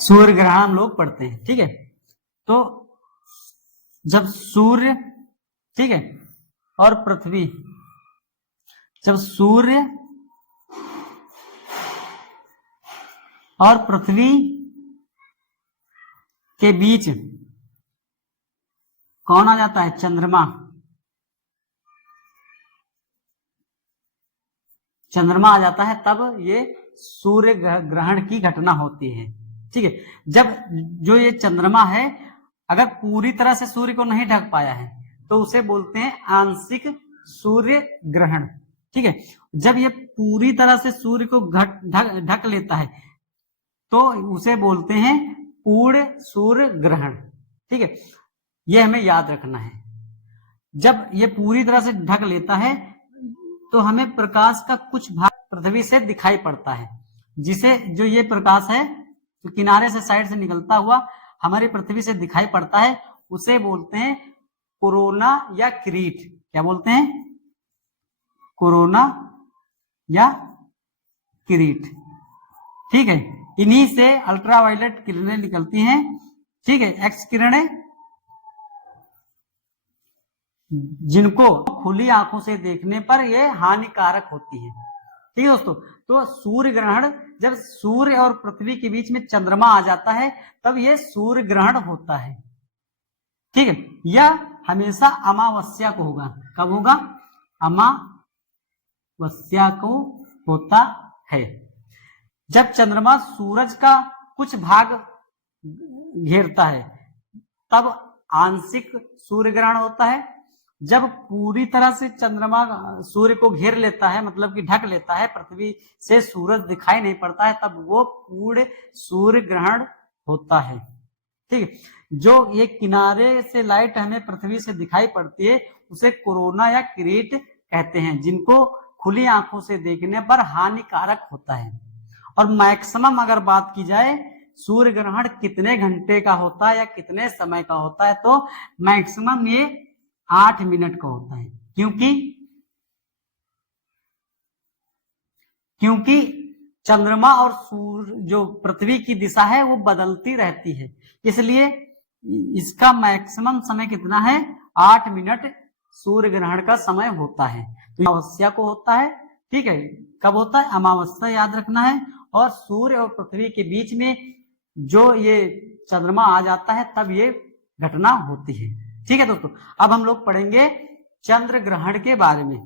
सूर्य ग्रहण हम लोग पढ़ते हैं, ठीक है। तो जब सूर्य, ठीक है, और पृथ्वी, जब सूर्य और पृथ्वी के बीच कौन आ जाता है? चंद्रमा। चंद्रमा आ जाता है, तब ये सूर्य ग्रहण की घटना होती है, ठीक है। जब जो ये चंद्रमा है अगर पूरी तरह से सूर्य को नहीं ढक पाया है तो उसे बोलते हैं आंशिक सूर्य ग्रहण, ठीक है। जब ये पूरी तरह से सूर्य को ढक लेता है तो उसे बोलते हैं पूर्ण सूर्य ग्रहण, ठीक है। ये हमें याद रखना है। जब ये पूरी तरह से ढक लेता है तो हमें प्रकाश का कुछ भाग पृथ्वी से दिखाई पड़ता है, जिसे जो ये प्रकाश है तो किनारे से साइड से निकलता हुआ हमारी पृथ्वी से दिखाई पड़ता है, उसे बोलते हैं कोरोना या किरीट। क्या बोलते हैं? कोरोना या किरीट, ठीक है। इन्हीं से अल्ट्रावायलेट किरणें निकलती हैं, ठीक है, एक्स किरणें, जिनको खुली आंखों से देखने पर ये हानिकारक होती है, ठीक है दोस्तों। तो सूर्य ग्रहण, जब सूर्य और पृथ्वी के बीच में चंद्रमा आ जाता है तब ये सूर्य ग्रहण होता है, ठीक है। यह हमेशा अमावस्या को होगा। कब होगा? अमावस्या को होता है, जब चंद्रमा सूरज का कुछ भाग घेरता है तब आंशिक सूर्य ग्रहण होता है। जब पूरी तरह से चंद्रमा सूर्य को घेर लेता है, मतलब कि ढक लेता है, पृथ्वी से सूरज दिखाई नहीं पड़ता है, तब वो पूर्ण सूर्य ग्रहण होता है, ठीक है। जो ये किनारे से लाइट हमें पृथ्वी से दिखाई पड़ती है उसे कोरोना या किरीट कहते हैं, जिनको खुली आंखों से देखने पर हानिकारक होता है। और मैक्सिमम अगर बात की जाए सूर्य ग्रहण कितने घंटे का होता है या कितने समय का होता है, तो मैक्सिमम ये 8 मिनट का होता है, क्योंकि चंद्रमा और सूर्य जो पृथ्वी की दिशा है वो बदलती रहती है, इसलिए इसका मैक्सिमम समय कितना है? 8 मिनट सूर्य ग्रहण का समय होता है। तो अमावस्या को होता है, ठीक है। कब होता है? अमावस्या, याद रखना है। और सूर्य और पृथ्वी के बीच में जो ये चंद्रमा आ जाता है तब ये घटना होती है, ठीक है दोस्तों। अब हम लोग पढ़ेंगे चंद्र ग्रहण के बारे में।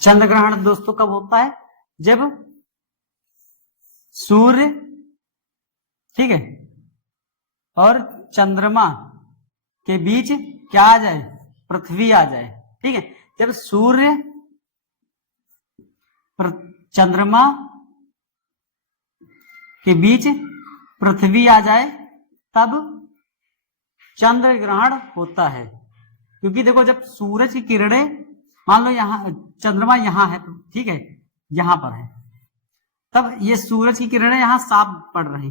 चंद्र ग्रहण दोस्तों कब होता है? जब सूर्य, ठीक है, और चंद्रमा के बीच क्या आ जाए? पृथ्वी आ जाए, ठीक है। जब सूर्य चंद्रमा के बीच पृथ्वी आ जाए तब चंद्र ग्रहण होता है, क्योंकि देखो जब सूरज की किरणें, मान लो यहां चंद्रमा यहां है, ठीक है, यहां पर है, तब ये सूरज की किरणें यहां साफ पड़ रही,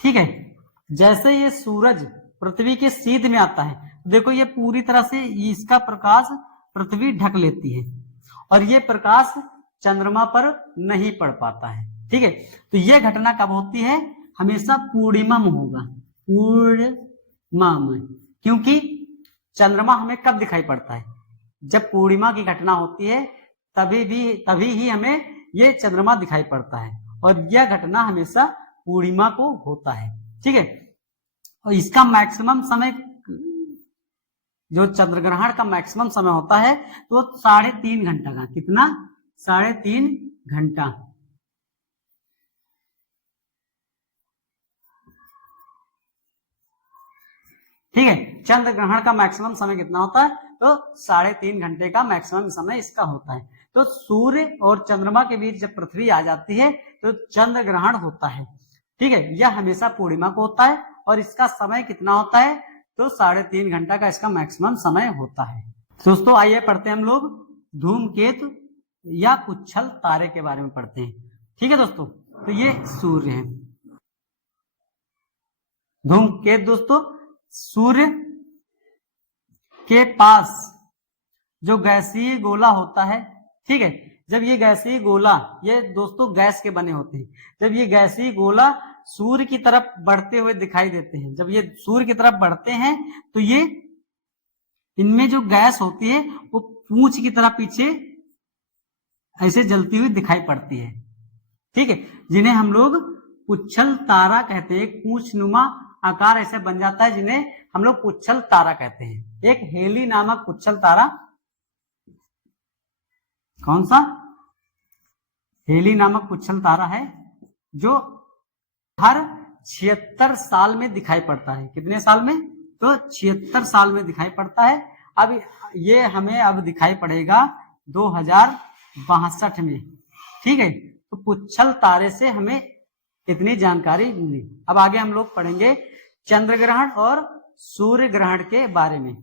ठीक है। जैसे ये सूरज पृथ्वी के सीध में आता है, देखो ये पूरी तरह से इसका प्रकाश पृथ्वी ढक लेती है और ये प्रकाश चंद्रमा पर नहीं पड़ पाता है, ठीक है। तो ये घटना कब होती है? हमेशा पूर्णिमा में होगा, पूर्णिमा में, क्योंकि चंद्रमा हमें कब दिखाई पड़ता है? जब पूर्णिमा की घटना होती है तभी ही हमें ये चंद्रमा दिखाई पड़ता है, और यह घटना हमेशा पूर्णिमा को होता है, ठीक है। और इसका मैक्सिमम समय, जो चंद्र ग्रहण का मैक्सिमम समय होता है तो 3.5 घंटा का। कितना? 3.5 घंटा, ठीक है। चंद्र ग्रहण का मैक्सिमम समय कितना होता है? तो 3.5 घंटे का मैक्सिमम समय इसका होता है। तो सूर्य और चंद्रमा के बीच जब पृथ्वी आ जाती है तो चंद्र ग्रहण होता है, ठीक है। यह हमेशा पूर्णिमा को होता है और इसका समय कितना होता है? तो 3.5 घंटा का इसका मैक्सिमम समय होता है। दोस्तों आइए पढ़ते हैं हम लोग धूमकेतु या पुच्छल तारे के बारे में पढ़ते हैं, ठीक है दोस्तों। तो ये सूर्य है। धूमकेतु दोस्तों सूर्य के पास जो गैसीय गोला होता है, ठीक है, जब ये गैसीय गोला, ये दोस्तों गैस के बने होते हैं, जब ये गैसीय गोला सूर्य की तरफ बढ़ते हुए दिखाई देते हैं, जब ये सूर्य की तरफ बढ़ते हैं तो ये इनमें जो गैस होती है वो पूंछ की तरह पीछे ऐसे जलती हुई दिखाई पड़ती है, ठीक है, जिन्हें हम लोग पुच्छल तारा कहते हैं। पूंछ नुमा आकार ऐसे बन जाता है जिन्हें हम लोग पुच्छल तारा कहते हैं। एक हेली नामक पुच्छल तारा, कौन सा? हेली नामक पुच्छल तारा है जो हर 76 साल में दिखाई पड़ता है। कितने साल में? तो 76 साल में दिखाई पड़ता है। अब ये हमें अब दिखाई पड़ेगा 2062 में, ठीक है। तो पुच्छल तारे से हमें इतनी जानकारी मिली। अब आगे हम लोग पढ़ेंगे चंद्र ग्रहण और सूर्य ग्रहण के बारे में।